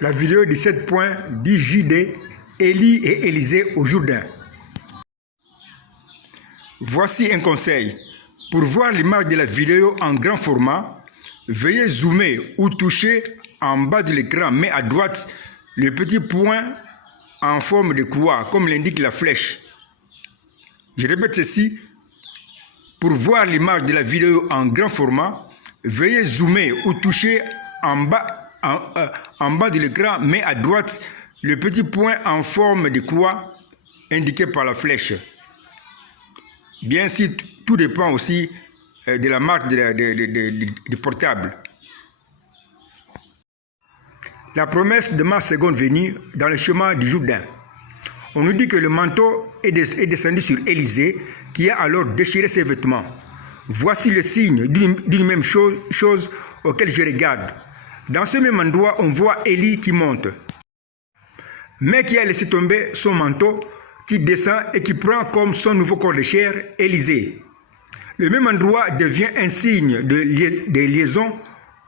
La vidéo de 7 points dit JD, Élie et Élisée au Jourdain. Voici un conseil. Pour voir l'image de la vidéo en grand format, veuillez zoomer ou toucher en bas de l'écran, mais à droite, le petit point en forme de croix, comme l'indique la flèche. Je répète ceci. Pour voir l'image de la vidéo en grand format, veuillez zoomer ou toucher en bas de l'écran, mais à droite, le petit point en forme de croix indiqué par la flèche. Bien sûr, tout dépend aussi de la marque du portable. La promesse de ma seconde venue dans le chemin du Jourdain. On nous dit que le manteau est descendu sur Élisée, qui a alors déchiré ses vêtements. Voici le signe d'une même chose auquel je regarde. Dans ce même endroit, on voit Élie qui monte, mais qui a laissé tomber son manteau, qui descend et qui prend comme son nouveau corps de chair Élisée. Le même endroit devient un signe de liaison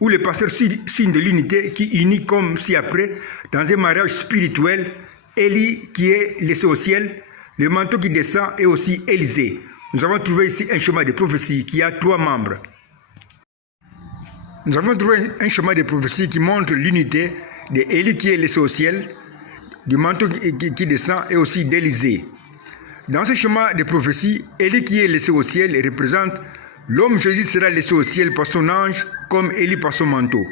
où le pasteur signe de l'unité qui unit comme ci-après dans un mariage spirituel, Élie qui est laissé au ciel, le manteau qui descend et aussi Élisée. Nous avons trouvé ici un chemin de prophétie qui a 3 membres. Nous avons trouvé un chemin de prophétie qui montre l'unité d'Élie qui est laissé au ciel, du manteau qui descend et aussi d'Élisée. Dans ce chemin de prophétie, Élie qui est laissé au ciel représente l'homme Jésus sera laissé au ciel par son ange comme Élie par son manteau.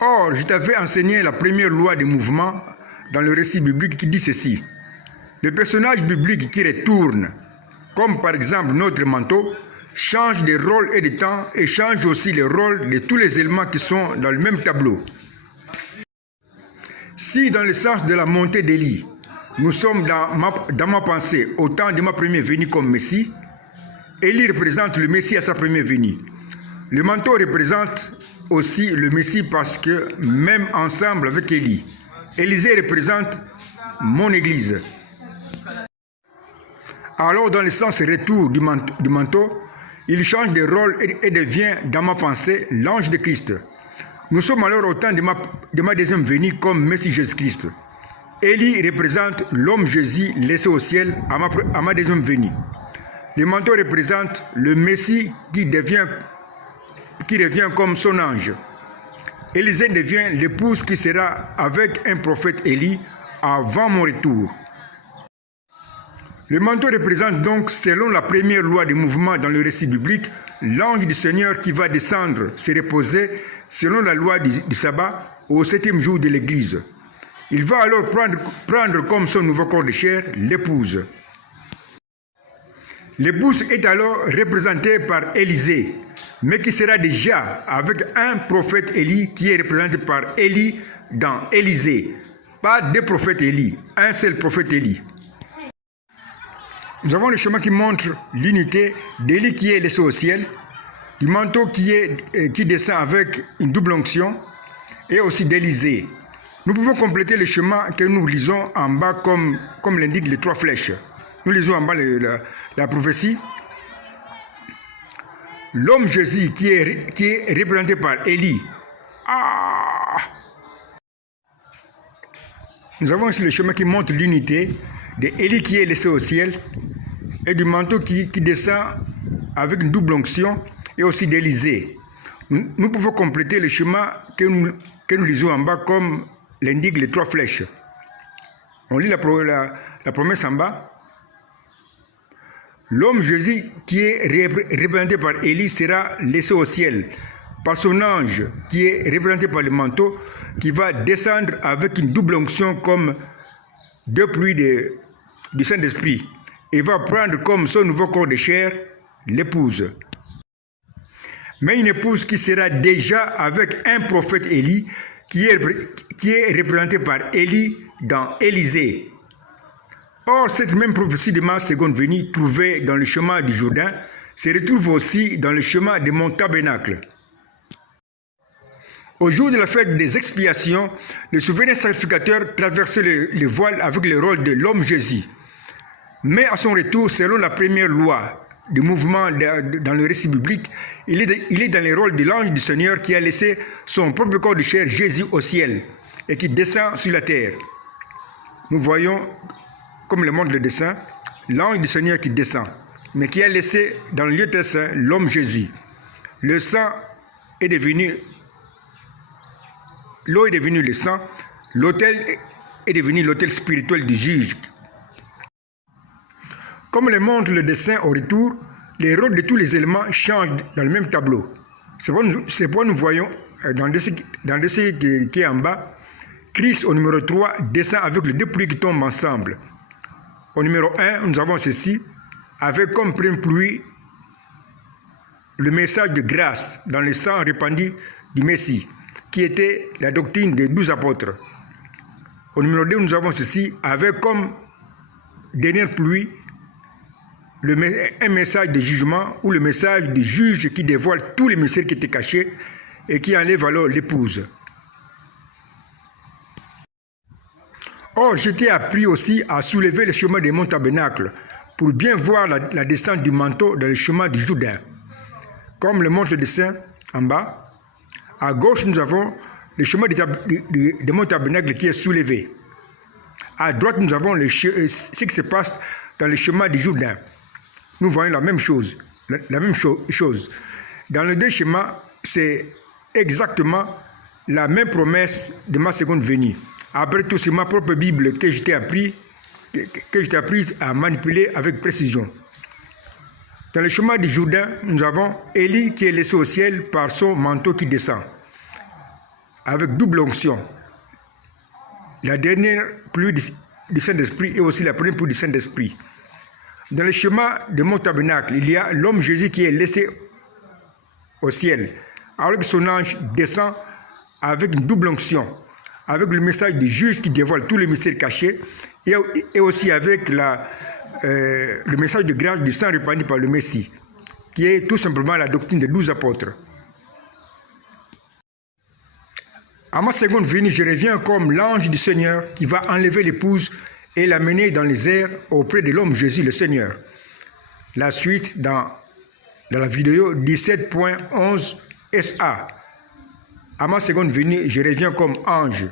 Or, je t'avais enseigné la première loi du mouvement dans le récit biblique qui dit ceci. Le personnage biblique qui retourne, comme par exemple notre manteau, change de rôle et de temps et change aussi le rôle de tous les éléments qui sont dans le même tableau. Si dans le sens de la montée d'Élie, nous sommes dans ma pensée au temps de ma première venue comme Messie, Élie représente le Messie à sa première venue. Le manteau représente aussi le Messie parce que même ensemble avec Élie, Élisée représente mon Église. Alors dans le sens retour du manteau, il change de rôle et devient dans ma pensée l'ange de Christ. Nous sommes alors au temps de ma deuxième venue comme Messie Jésus-Christ. Élie représente l'homme Jésus laissé au ciel à ma deuxième venue. Le manteau représente le Messie qui devient comme son ange. Élisée devient l'épouse qui sera avec un prophète Élie avant mon retour. Le manteau représente donc, selon la première loi du mouvement dans le récit biblique, l'ange du Seigneur qui va descendre, se reposer, selon la loi du sabbat, au 7e jour de l'Église. Il va alors prendre comme son nouveau corps de chair l'épouse. L'épouse est alors représentée par Élisée, mais qui sera déjà avec un prophète Élie qui est représenté par Élie dans Élisée. Pas 2 prophètes Élie, un seul prophète Élie. Nous avons le chemin qui montre l'unité d'Élie qui est laissé au ciel, du manteau qui descend avec une double onction, et aussi d'Élisée. Nous pouvons compléter le chemin que nous lisons en bas comme l'indiquent les 3 flèches. Nous lisons en bas la prophétie. L'homme Jésus qui est représenté par Élie. Nous avons aussi le chemin qui montre l'unité d'Élie qui est laissé au ciel et du manteau qui descend avec une double onction et aussi d'Élisée. Nous pouvons compléter le chemin que nous lisons en bas comme l'indiquent les 3 flèches. On lit la promesse en bas. L'homme Jésus qui est représenté par Élie sera laissé au ciel par son ange qui est représenté par le manteau qui va descendre avec une double onction comme 2 pluies du Saint-Esprit et va prendre comme son nouveau corps de chair l'épouse. Mais une épouse qui sera déjà avec un prophète Élie qui est représenté par Élie dans Élisée. Or, cette même prophétie de ma seconde venue, trouvée dans le chemin du Jourdain, se retrouve aussi dans le chemin de mon tabernacle. Au jour de la fête des expiations, le souverain sacrificateur traversait le voile avec le rôle de l'homme Jésus. Mais à son retour, selon la première loi de mouvement dans le récit biblique, il est dans le rôle de l'ange du Seigneur qui a laissé son propre corps de chair, Jésus, au ciel et qui descend sur la terre. Nous voyons, comme le montre le dessin, l'ange du Seigneur qui descend, mais qui a laissé dans le lieu très saint l'homme Jésus. Le sang est devenu, l'eau est devenue le sang, l'autel est devenu l'autel spirituel du juge. Comme le montre le dessin au retour, les rôles de tous les éléments changent dans le même tableau. C'est pourquoi nous voyons dans le dessin qui est en bas, Christ au numéro 3 descend avec les deux pluies qui tombent ensemble. Au numéro 1, nous avons ceci, avec comme première pluie le message de grâce dans le sang répandu du Messie, qui était la doctrine des 12 apôtres. Au numéro 2, nous avons ceci, avec comme dernière pluie un message de jugement ou le message du juge qui dévoile tous les mystères qui étaient cachés et qui enlève alors l'épouse. Or, j'étais appris aussi à soulever le chemin des monts Tabernacles pour bien voir la descente du manteau dans le chemin du Jourdain. Comme le montre le dessin en bas, à gauche, nous avons le chemin des monts Tabernacles qui est soulevé. À droite, nous avons ce qui se passe dans le chemin du Jourdain. Nous voyons la même chose. Dans les deux chemins, c'est exactement la même promesse de ma seconde venue. Après tout, c'est ma propre Bible que je t'ai appris à manipuler avec précision. Dans le chemin du Jourdain, nous avons Élie qui est laissé au ciel par son manteau qui descend, avec double onction. La dernière pluie du Saint-Esprit et aussi la première pluie du Saint-Esprit. Dans le chemin de mon tabernacle, il y a l'homme Jésus qui est laissé au ciel, alors que son ange descend avec une double onction, avec le message du juge qui dévoile tous les mystères cachés, et aussi avec le message de grâce du sang répandu par le Messie, qui est tout simplement la doctrine des 12 apôtres. À ma seconde venue, je reviens comme l'ange du Seigneur qui va enlever l'épouse et l'amener dans les airs auprès de l'homme Jésus le Seigneur. La suite dans la vidéo 17.11 SA. À ma seconde venue, je reviens comme ange.